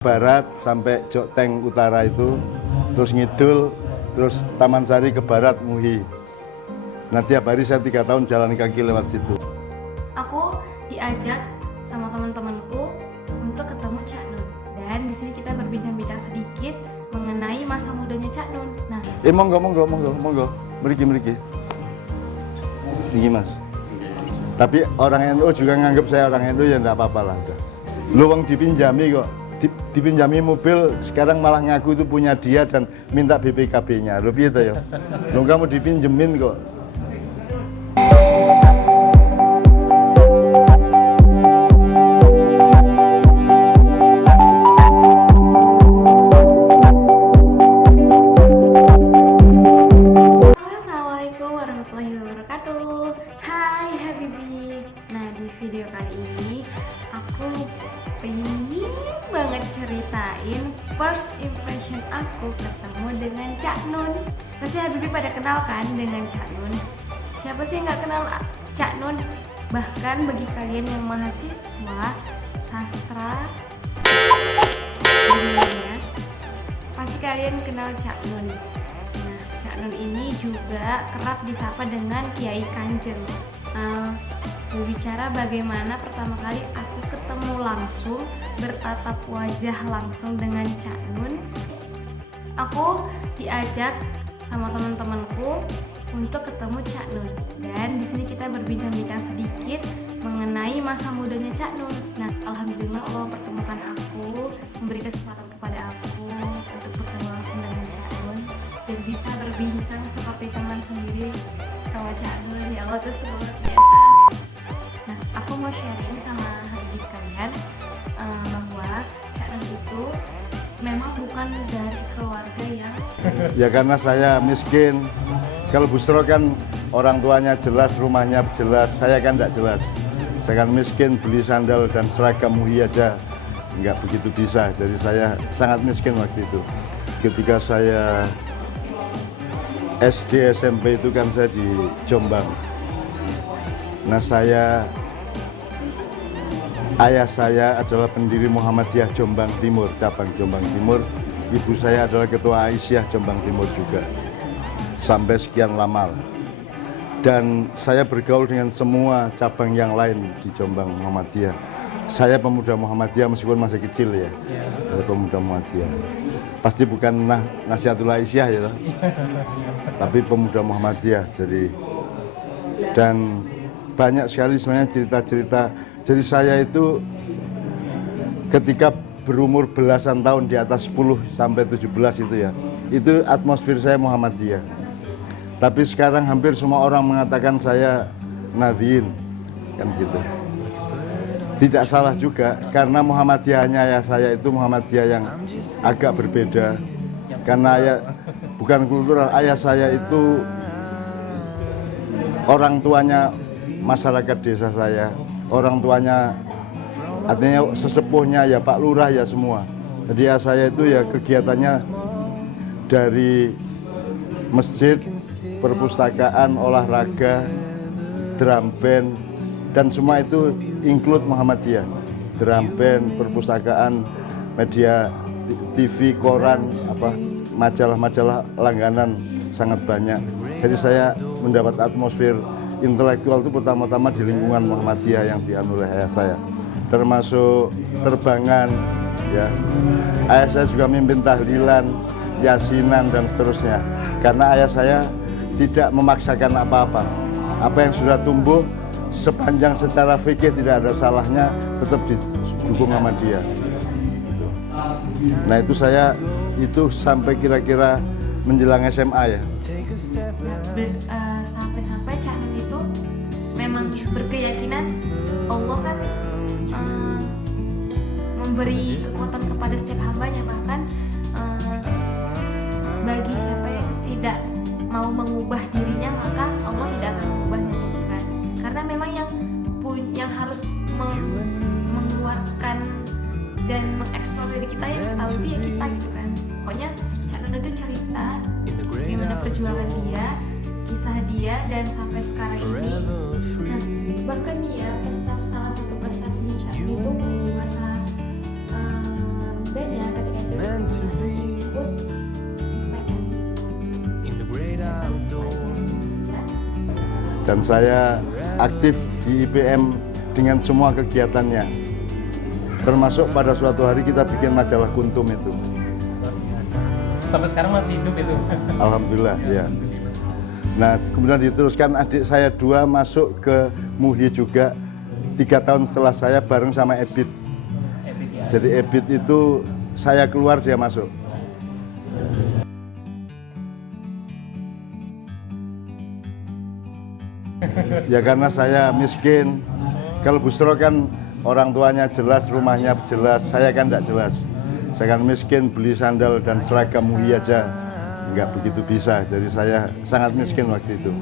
Barat sampai Joteng Utara itu, terus ngidul, terus Taman Sari ke barat Muhi. Nah tiap hari saya 3 tahun jalan kaki lewat situ. Aku diajak sama teman-temanku untuk ketemu Cak Nun, dan di sini kita berbincang-bincang sedikit mengenai masa mudanya Cak Nun. Nah, monggo, meriki. Ini mas. Tapi orang NU juga nganggap saya orang NU, ya enggak apa-apa lah. Lu wong dipinjami kok. Dipinjami mobil, sekarang malah ngaku itu punya dia dan minta BPKB-nya. Loh piye to ya? Loh kamu dipinjemin kok. Assalamualaikum warahmatullahi wabarakatuh. Hai Habibi. Nah, di video kali ini aku pengen banget ceritain first impression aku ketemu dengan Cak Nun. Pasti Habibi pada kenal kan dengan Cak Nun? Siapa sih yang nggak kenal Cak Nun? Bahkan bagi kalian yang mahasiswa sastra dunia, pasti kalian kenal Cak Nun. Nah, Cak Nun ini juga kerap disapa dengan Kiai Kanjeng. Berbicara bagaimana pertama kali aku ketemu langsung, bertatap wajah langsung dengan Cak Nun. Aku diajak sama teman-temanku untuk ketemu Cak Nun, dan di sini kita berbincang-bincang sedikit mengenai masa mudanya Cak Nun. Nah, alhamdulillah Allah pertemukan aku, memberi kesempatan kepada aku untuk bertemu langsung dengan Cak Nun dan bisa berbincang seperti teman sendiri sama Cak Nun. Ya Allah, itu luar biasa. Nah, aku mau sharing sama Habibi sekalian bahwa Cak Nun itu memang bukan dari keluarga yang Ya karena saya miskin. Kalau Busro kan orang tuanya jelas, rumahnya jelas. Saya kan tidak jelas. Saya kan miskin, beli sandal dan seragam Muhi aja nggak begitu bisa. Jadi saya sangat miskin waktu itu. Ketika saya SD SMP itu kan saya di Jombang. Nah ayah saya adalah pendiri Muhammadiyah Jombang Timur, cabang Jombang Timur. Ibu saya adalah ketua Aisyah Jombang Timur juga, sampai sekian lama. Dan saya bergaul dengan semua cabang yang lain di Jombang Muhammadiyah. Saya pemuda Muhammadiyah meskipun masih kecil ya. Saya pemuda Muhammadiyah. Pasti bukan Nasihatul Aisyah ya, tapi pemuda Muhammadiyah. Dan banyak sekali sebenarnya cerita-cerita. Jadi saya itu ketika berumur belasan tahun, di atas 10 sampai 17 itu ya, itu atmosfer saya Muhammadiyah. Tapi sekarang hampir semua orang mengatakan saya Nadhiin, kan gitu. Tidak salah juga, karena Muhammadiyahnya ya saya itu Muhammadiyah yang agak berbeda. Karena bukan kultural, ayah saya itu orang tuanya masyarakat desa saya, orang tuanya artinya sesepuhnya ya Pak Lurah ya semua. Jadi ya saya itu ya kegiatannya dari masjid, perpustakaan, olahraga, drum band, dan semua itu include Muhammadiyah. Drum band, perpustakaan, media TV, koran, majalah-majalah langganan sangat banyak. Jadi saya mendapat atmosfer intelektual itu pertama-tama di lingkungan Muhammadiyah yang dianu oleh ayah saya, termasuk terbangan ya. Ayah saya juga mimpin tahlilan, yasinan dan seterusnya, karena ayah saya tidak memaksakan apa-apa. Apa yang sudah tumbuh sepanjang secara fikih tidak ada salahnya, tetap didukung sama dia. Nah itu saya itu sampai kira-kira menjelang SMA ya. Sampai-sampai Cak Nun itu memang berkeyakinan Allah kan memberi kekuatan kepada setiap hambanya, bahkan bagi siapa yang tidak mau mengubah dirinya maka Allah tidak akan mengubahnya, kan? Karena memang yang harus mengeluarkan dan mengeksplor diri kita yang tahu itu ya kita gitu kan. Pokoknya Cak Nun itu cerita gimana perjuangan dia, kisah dia, dan sampai sekarang ini. Nah, bahkan nih ya, salah satu prestasinya Cak Nun itu di masa band ya, dan saya aktif di IPM dengan semua kegiatannya, termasuk pada suatu hari kita bikin majalah Kuntum itu. Sampai sekarang masih hidup itu? Alhamdulillah, ya. Nah, kemudian diteruskan adik saya 2 masuk ke MUHI juga 3 tahun setelah saya bareng sama Ebit. Jadi Ebit itu saya keluar dia masuk. Ya karena saya miskin. Kalau Busro kan orang tuanya jelas, rumahnya jelas. Saya kan tidak jelas. Saya kan miskin, beli sandal dan seragam MUHI aja nggak begitu bisa. Jadi saya sangat miskin waktu itu.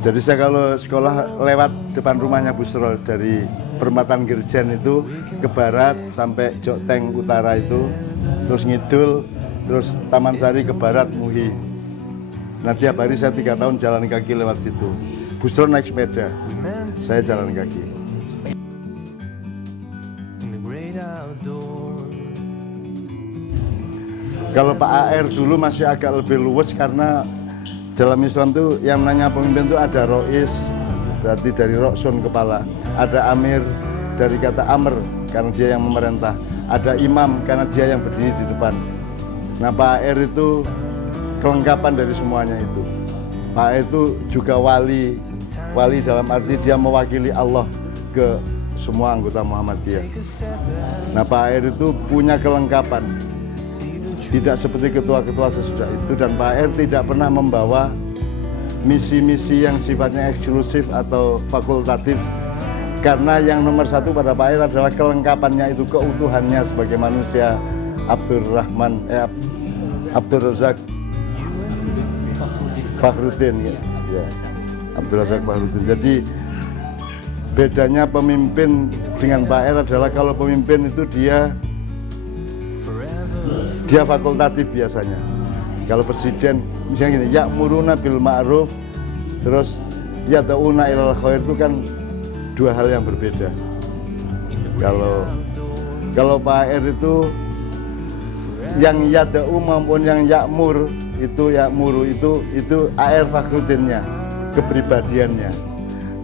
Jadi saya kalau sekolah lewat depan rumahnya Busro dari Perempatan Girjen itu ke barat sampai Jokteng Utara itu, terus ngidul, terus Taman Sari ke barat MUHI. Nah tiap hari saya 3 tahun jalan kaki lewat situ. Busro naik sepeda, saya jalan kaki. Kalau Pak AR dulu masih agak lebih luwes karena dalam Islam tuh yang namanya pemimpin tuh ada Rois, berarti dari Roksun kepala. Ada Amir dari kata Amr karena dia yang memerintah. Ada Imam karena dia yang berdiri di depan. Nah Pak AR itu kelengkapan dari semuanya itu. Pak AR itu juga wali. Wali dalam arti dia mewakili Allah ke semua anggota Muhammadiyah. Nah Pak AR itu punya kelengkapan. Tidak seperti ketua-ketua sesudah itu, dan Pak AR tidak pernah membawa misi-misi yang sifatnya eksklusif atau fakultatif, karena yang nomor 1 pada Pak AR adalah kelengkapannya itu, keutuhannya sebagai manusia. Abdul Razak Fakhruddin ya. Abdul Razak Fakhruddin. Jadi bedanya pemimpin dengan Pak AR adalah kalau pemimpin itu dia fakultatif biasanya. Kalau presiden misalnya gini, ya'muruna bil ma'ruf, terus yad'una ilal khair, itu kan 2 hal yang berbeda. Kalau Pak AR itu yang yad'u maupun yang ya'mur itu AR Fakhruddinnya, kepribadiannya.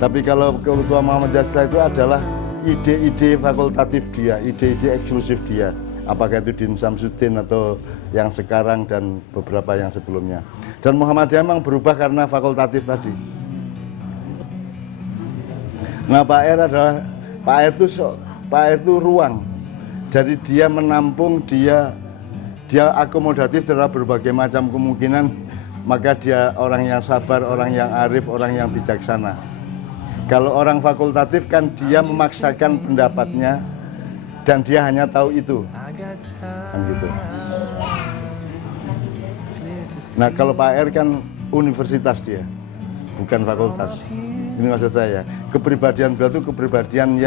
Tapi kalau Ketua Muhammadiyah itu adalah ide-ide fakultatif dia, ide-ide eksklusif dia. Apakah itu Din Samsudin atau yang sekarang dan beberapa yang sebelumnya. Dan Muhammadiyah memang berubah karena fakultatif tadi. Nah Pak AR itu ruang. Jadi dia menampung, dia akomodatif terhadap berbagai macam kemungkinan, maka dia orang yang sabar, orang yang arif, orang yang bijaksana. Kalau orang fakultatif kan dia memaksakan pendapatnya dan dia hanya tahu itu. Kan gitu. Nah kalau Pak AR kan universitas dia, bukan fakultas. Ini maksud saya. Kepribadian beliau itu kepribadian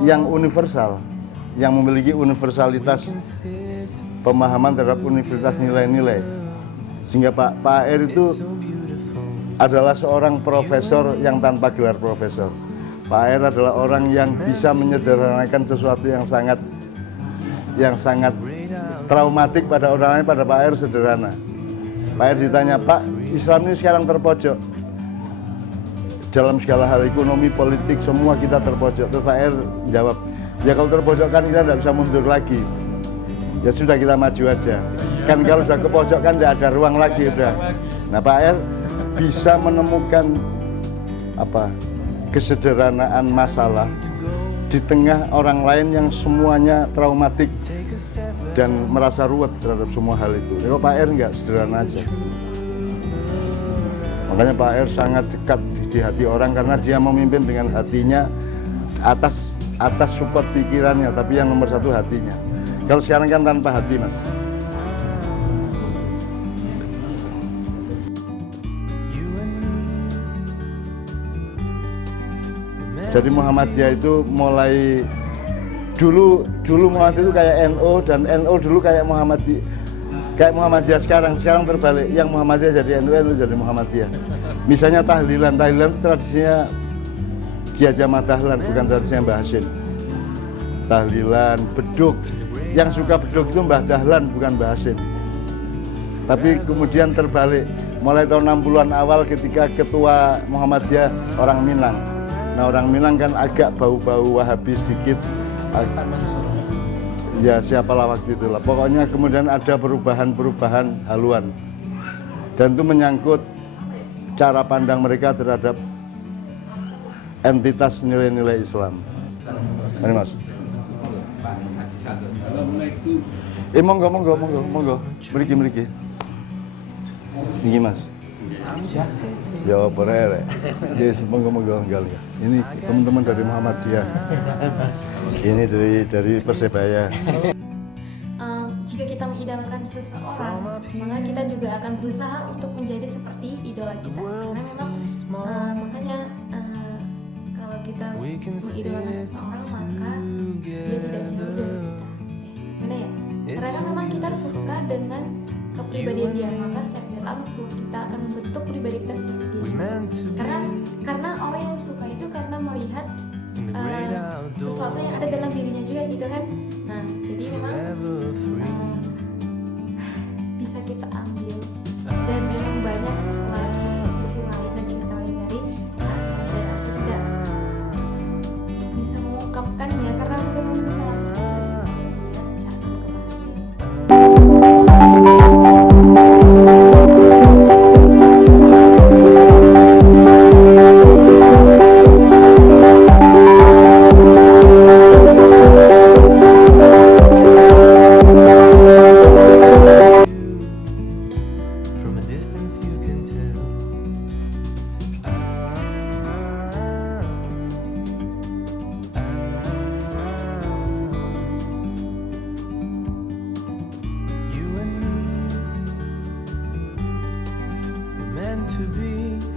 yang universal, yang memiliki universalitas pemahaman terhadap universitas nilai-nilai. Sehingga Pak AR itu adalah seorang profesor yang tanpa gelar profesor. Pak AR adalah orang yang bisa menyederhanakan sesuatu yang sangat traumatik pada orang lain, pada Pak AR sederhana. Pak AR ditanya, Pak, Islam ini sekarang terpojok. Dalam segala hal ekonomi, politik, semua kita terpojok. Terus Pak AR jawab, ya kalau terpojok kan kita tidak bisa mundur lagi. Ya sudah kita maju aja. Kan kalau sudah ke pojok kan tidak ada ruang lagi udah. Nah Pak AR bisa menemukan kesederhanaan masalah di tengah orang lain yang semuanya traumatik dan merasa ruwet terhadap semua hal itu. Kalau Pak AR enggak, sederhana aja. Makanya Pak AR sangat dekat di hati orang karena dia memimpin dengan hatinya atas support pikirannya, tapi yang nomor 1 hatinya. Kalau sekarang kan tanpa hati, Mas. Jadi Muhammadiyah itu mulai dulu Muhammadiyah itu kayak NU, dan NU dulu kayak Muhammadiyah sekarang terbalik, yang Muhammadiyah jadi NU jadi Muhammadiyah. Misalnya tahlilan tradisinya Ki Haji Ahmad Dahlan, bukan tradisinya Mbah Hasyim. Tahlilan, beduk, yang suka beduk itu Mbah Dahlan bukan Mbah Hasyim. Tapi kemudian terbalik, mulai tahun 60-an awal ketika ketua Muhammadiyah orang Minang. Nah orang Minang kan agak bau-bau Wahabi sedikit. Ya siapalah waktu itu lah. Pokoknya kemudian ada perubahan-perubahan haluan. Dan itu menyangkut cara pandang mereka terhadap entitas nilai-nilai Islam. Mari Mas. Monggo. Mriki. Niki Mas. Ya boleh. Yes, monggo enggak. Ini teman-teman dari Muhammadiyah. Ini dari Persebaya. Jika kita mengidolakan seseorang, maka kita juga akan berusaha untuk menjadi seperti idola kita. Karena memang makanya kalau kita mengidolakan seseorang, maka dia tidak jauh dari kita. Gimana ya? Karena memang kita suka dengan kepribadian dia, maka secara langsung kita akan membentuk pribadi kita seperti dia. Karena orang yang suka itu karena melihat sesuatu yang ada dalam dirinya juga gitu kan. Nah jadi memang bisa kita ambil, dan memang banyak lagi sisi lain dan cerita lain dari dan aku tidak bisa mengungkapkannya karena memang sangat spesial sekali ya cara From a distance you can tell. You and me were meant to be.